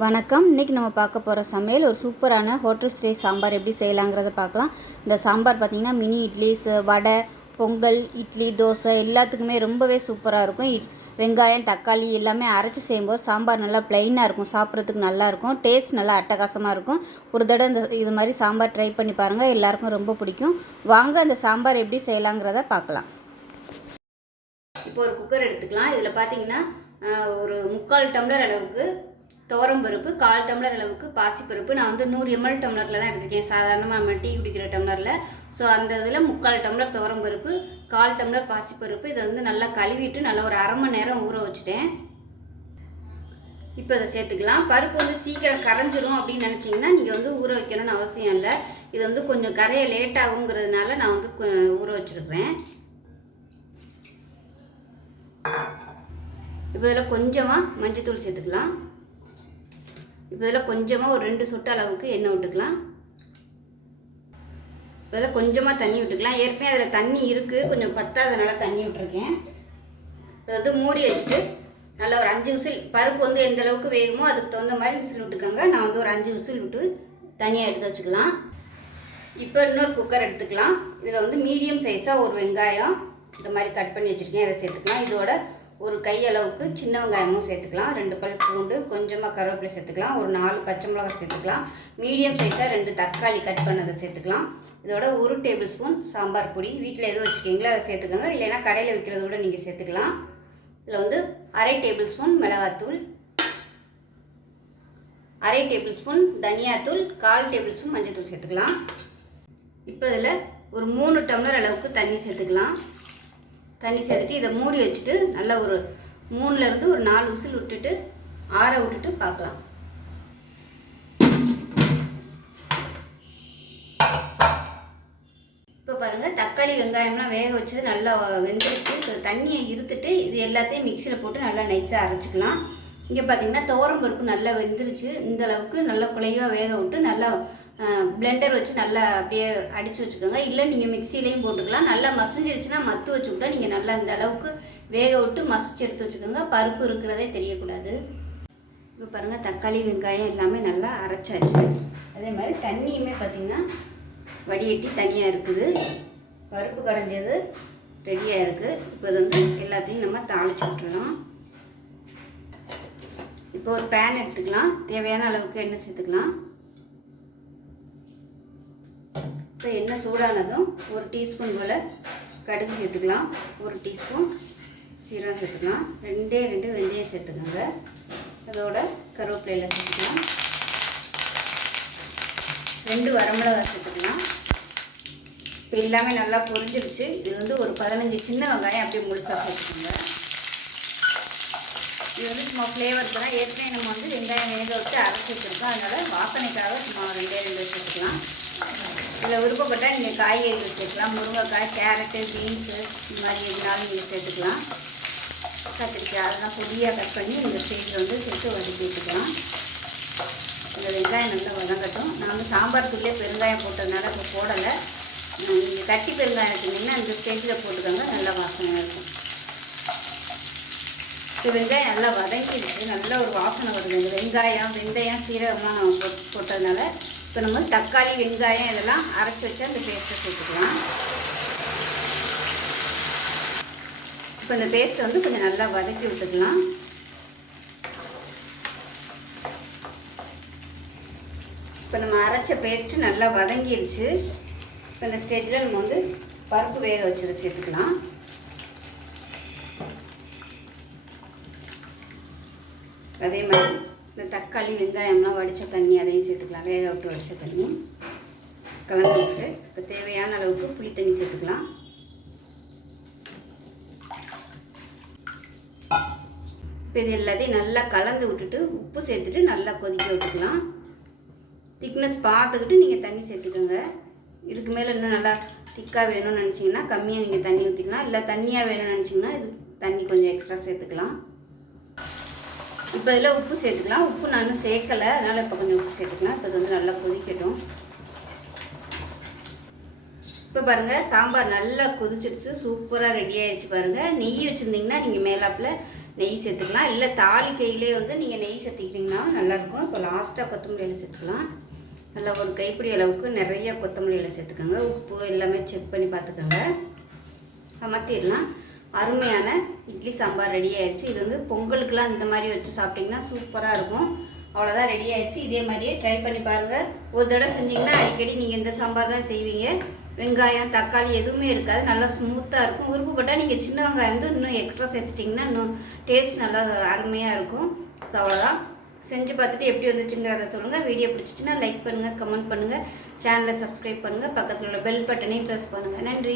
வணக்கம். இன்றைக்கி நம்ம பார்க்க போகிற சமையல் ஒரு சூப்பரான ஹோட்டல் ஸ்டே சாம்பார் எப்படி செய்யலாங்கிறத பார்க்கலாம். இந்த சாம்பார் பார்த்திங்கன்னா மினி இட்லி, வடை, பொங்கல், இட்லி, தோசை எல்லாத்துக்குமே ரொம்பவே சூப்பராக இருக்கும். வெங்காயம், தக்காளி எல்லாமே அரைச்சி செய்யும்போது சாம்பார் நல்லா ப்ளைனாக இருக்கும், சாப்பிட்றதுக்கு நல்லாயிருக்கும், டேஸ்ட் நல்லா அட்டகாசமாக இருக்கும். ஒரு தடவை இது மாதிரி சாம்பார் ட்ரை பண்ணி பாருங்கள், எல்லாேருக்கும் ரொம்ப பிடிக்கும். வாங்க அந்த சாம்பார் எப்படி செய்யலாங்கிறத பார்க்கலாம். இப்போ ஒரு குக்கர் எடுத்துக்கலாம். இதில் பார்த்திங்கன்னா ஒரு 3/4 டம்ளர் அளவுக்கு துவரம் பருப்பு, 1/4 டம்ளர் அளவுக்கு பாசி பருப்பு. நான் வந்து 100 ml டம்ளரில் தான் எடுத்துருக்கேன், சாதாரணமாக நம்ம டீ குடிக்கிற டம்ளரில். ஸோ அந்த இதில் 3/4 டம்ளர் துவரம் பருப்பு, 1/4 டம்ளர் பாசி பருப்பு. இதை வந்து நல்லா கழுவிட்டு நல்லா ஒரு அரை மணி நேரம் ஊற வச்சுட்டேன். இப்போ இதை சேர்த்துக்கலாம். பருப்பு வந்து சீக்கிரம் கரைஞ்சிரும் அப்படின்னு நினச்சிங்கன்னா நீங்கள் வந்து ஊற வைக்கணும்னு அவசியம் இல்லை. இது வந்து கொஞ்சம் கரைய லேட் ஆகுங்கிறதுனால நான் வந்து ஊற வச்சுருக்கிறேன். இப்போ இதில் கொஞ்சமாக மஞ்சத்தூள் சேர்த்துக்கலாம். இப்போ இதில் கொஞ்சமாக ஒரு 2 சொட்டு அளவுக்கு எண்ணெய் விட்டுக்கலாம். இதில் கொஞ்சமாக தண்ணி விட்டுக்கலாம். ஏற்கனவே அதில் தண்ணி இருக்குது, கொஞ்சம் பத்தாதனால தண்ணி விட்டுருக்கேன். இதை வந்து மூடி வச்சுட்டு நல்லா ஒரு 5 விசில், பருப்பு வந்து எந்த அளவுக்கு வேகுமோ அதுக்கு தகுந்த மாதிரி விசில் விட்டுக்கோங்க. நான் வந்து ஒரு 5 விசில் விட்டு தனியாக எடுத்து வச்சுக்கலாம். இப்போ இன்னொரு குக்கர் எடுத்துக்கலாம். இதில் வந்து மீடியம் சைஸாக ஒரு வெங்காயம் இந்த மாதிரி கட் பண்ணி வச்சுருக்கேன், அதை சேர்த்துக்கலாம். இதோட ஒரு கை அளவுக்கு சின்ன வெங்காயமும் சேர்த்துக்கலாம், 2 பல் பூண்டு, கொஞ்சமாக கருவேப்பிலை சேர்த்துக்கலாம், ஒரு 4 பச்சை மிளகாய் சேர்த்துக்கலாம், மீடியம் சைஸாக 2 தக்காளி கட் பண்ணதை சேர்த்துக்கலாம். இதோட 1 டேபிள் ஸ்பூன் சாம்பார் பொடி, வீட்டில் எதுவும் வச்சுக்கிங்களோ அதை சேர்த்துக்கோங்க, இல்லைன்னா கடையில் விற்கிறத விட நீங்கள் சேர்த்துக்கலாம். இதில் வந்து அரை டேபிள் ஸ்பூன் மிளகாத்தூள், அரை டேபிள் ஸ்பூன் தனியாத்தூள், 1/4 டேபிள் ஸ்பூன் மஞ்சள் சேர்த்துக்கலாம். இப்போ இதில் ஒரு 3 டம்ளர் அளவுக்கு தண்ணி சேர்த்துக்கலாம். தண்ணி சேர்த்துட்டு இதை மூடி வச்சுட்டு நல்லா ஒரு 3லேருந்து ஒரு 4 விசில் விட்டுட்டு ஆற விட்டுட்டு பார்க்கலாம். இப்போ பாருங்கள், தக்காளி வெங்காயம்லாம் வேக வச்சது நல்லா வெந்துருச்சு. இப்போ தண்ணியை இருத்துட்டு இது எல்லாத்தையும் மிக்சியில் போட்டு நல்லா நைஸாக அரைச்சிக்கலாம். இங்கே பார்த்திங்கன்னா துவரம் பருப்பு நல்லா வெந்துருச்சு. இந்த அளவுக்கு நல்லா குழைவாக வேக விட்டு நல்லா பிளெண்டர் வச்சு நல்லா அப்படியே அடித்து வச்சுக்கோங்க. இல்லை நீங்கள் மிக்சிலையும் போட்டுக்கலாம். நல்லா மசிஞ்சிருச்சுன்னா மத்து வச்சு விட்டா நீங்கள் நல்லா இந்த அளவுக்கு வேக விட்டு மசிச்சு எடுத்து வச்சுக்கோங்க, பருப்பு இருக்கிறதே தெரியக்கூடாது. இப்போ பாருங்கள், தக்காளி வெங்காயம் எல்லாமே நல்லா அரைச்சாச்சு. அதே மாதிரி தண்ணியுமே பார்த்திங்கன்னா வடிகட்டி தனியாக இருக்குது, பருப்பு கடைஞ்சது ரெடியாக இருக்குது. இப்போ இது வந்து எல்லாத்தையும் நம்ம தாளித்து விட்டுறலாம். இப்போ ஒரு பேன் எடுத்துக்கலாம், தேவையான அளவுக்கு எண்ணெய் சேர்த்துக்கலாம். இப்போ எண்ணெய் சூடானதும் 1 டீஸ்பூன் போல் கடுகு சேர்த்துக்கலாம், 1 டீஸ்பூன் சீரகம் சேர்த்துக்கலாம், 2 வெந்தயம் சேர்த்துக்கோங்க. அதோட கருவேப்பிலையில் சேர்த்துக்கலாம், 2 வரமிளகாய் சேர்த்துக்கலாம். இப்போ எல்லாமே நல்லா பொரிஞ்சிருச்சு. இது வந்து ஒரு 15 சின்ன வெங்காயம் அப்படியே முழுசாக சேர்த்துக்கோங்க. இது வந்து சும்மா ஃப்ளேவருக்கு தான், ஏற்கனவே நம்ம வந்து வெங்காயம் வேக வச்சு அரைச்சி வச்சுருக்கோம், அதனால் வாசனைக்காக சும்மா 2 சேர்த்துக்கலாம். இதில் விருப்பப்பட்டால் நீங்கள் காய்கறிகள் சேர்க்கலாம், முருங்கைக்காய், கேரட்டு, பீன்ஸு இந்த மாதிரி எதுனாலும் நீங்கள் சேர்த்துக்கலாம். கத்திரிக்காய் அதெல்லாம் பொடியாக கட் பண்ணி இந்த ஸ்டேஜில் வந்து சேர்த்து வதக்கி வச்சுக்கலாம். இந்த வெங்காயம் நல்லா வதங்கட்டும். நான் வந்து சாம்பார் தூள்லேயே பெருங்காயம் போட்டதுனால இப்போ போடலை. நீங்கள் கட்டி பெருங்காயம் வச்சுருந்தீங்கன்னா இந்த ஸ்டேஜில் போட்டுக்கோங்க, நல்லா வாசனையாக இருக்கும். இப்போ வெங்காயம் நல்லா வதங்கிடுச்சு, நல்ல ஒரு வாசனை வருது. இந்த வெங்காயம், வெந்தயம், சீரகம்லாம் நம்ம போட்டதுனால இப்போ நம்ம தக்காளி, வெங்காயம் இதெல்லாம் அரைச்சி வச்சு அந்த பேஸ்ட்டை சேர்த்துக்கலாம். இப்போ இந்த பேஸ்ட்டை வந்து கொஞ்சம் நல்லா வதக்கி விட்டுக்கலாம். இப்போ நம்ம அரைச்ச பேஸ்ட்டு நல்லா வதங்கிடுச்சு. இப்போ இந்த ஸ்டேஜில் நம்ம வந்து பருப்பு வேக வச்சதை சேர்த்துக்கலாம். அதே மாதிரி இந்த தக்காளி, வெங்காயம்லாம் வடித்த தண்ணி அதையும் சேர்த்துக்கலாம், வேக விட்டு வடித்த தண்ணி கலந்து விட்டு இப்போ தேவையான அளவுக்கு புளி தண்ணி சேர்த்துக்கலாம். இப்போ இது எல்லாத்தையும் நல்லா கலந்து விட்டுட்டு உப்பு சேர்த்துட்டு நல்லா கொதிக்க விட்டுக்கலாம். திக்னஸ் பார்த்துக்கிட்டு நீங்கள் தண்ணி சேர்த்துக்கோங்க. இதுக்கு மேலே இன்னும் நல்லா திக்காக வேணும்னு நினச்சிங்கன்னா கம்மியாக நீங்கள் தண்ணி ஊற்றிக்கலாம், இல்லை தண்ணியாக வேணும்னு நினச்சிங்கன்னா இது தண்ணி கொஞ்சம் எக்ஸ்ட்ரா சேர்த்துக்கலாம். இப்போ இதில் உப்பு சேர்த்துக்கலாம். உப்பு நான் சேர்க்கலை, அதனால் இப்போ கொஞ்சம் உப்பு சேர்த்துக்கலாம். இப்போ இது வந்து நல்லா கொதிக்கட்டும். இப்போ பாருங்கள், சாம்பார் நல்லா கொதிச்சிடுச்சு, சூப்பராக ரெடி ஆகிடுச்சு. பாருங்கள், நெய் வச்சுருந்தீங்கன்னா நீங்கள் மேலாப்பில் நெய் சேர்த்துக்கலாம். இல்லை தாளிக்கையிலே வந்து நீங்கள் நெய் சேர்த்துக்கிட்டிங்கன்னா நல்லாயிருக்கும். இப்போ லாஸ்ட்டாக கொத்தமல்லி இலை சேர்த்துக்கலாம். நல்லா ஒரு கைப்பிடி அளவுக்கு நிறைய கொத்தமல்லி இலை சேர்த்துக்கோங்க. உப்பு எல்லாமே செக் பண்ணி பார்த்துக்கோங்க. அமர்த்திடலாம். அருமையான இட்லி சாம்பார் ரெடி ஆயிடுச்சு. இது வந்து பொங்கலுக்கெலாம் இந்த மாதிரி வச்சு சாப்பிட்டிங்கன்னா சூப்பராக இருக்கும். அவ்வளோதான், ரெடி ஆயிடுச்சு. இதே மாதிரியே ட்ரை பண்ணி பாருங்கள். ஒரு தடவை செஞ்சிங்கன்னா அடிக்கடி நீங்கள் இந்த சாம்பார் தான் செய்வீங்க. வெங்காயம் தக்காளி எதுவுமே இருக்காது, நல்லா ஸ்மூத்தாக இருக்கும். விருப்பப்பட்டால் நீங்கள் சின்ன வெங்காயம் வந்து இன்னும் எக்ஸ்ட்ரா சேர்த்துட்டிங்கன்னா இன்னும் டேஸ்ட் நல்லா அருமையாக இருக்கும். ஸோ அவ்வளோதான். செஞ்சு பார்த்துட்டு எப்படி வந்துச்சுங்கிறத சொல்லுங்கள். வீடியோ பிடிச்சிச்சின்னா லைக் பண்ணுங்கள், கமெண்ட் பண்ணுங்கள், சேனலை சப்ஸ்கிரைப் பண்ணுங்கள், பக்கத்தில் உள்ள பெல் பட்டனையும் ப்ரெஸ் பண்ணுங்கள். நன்றி.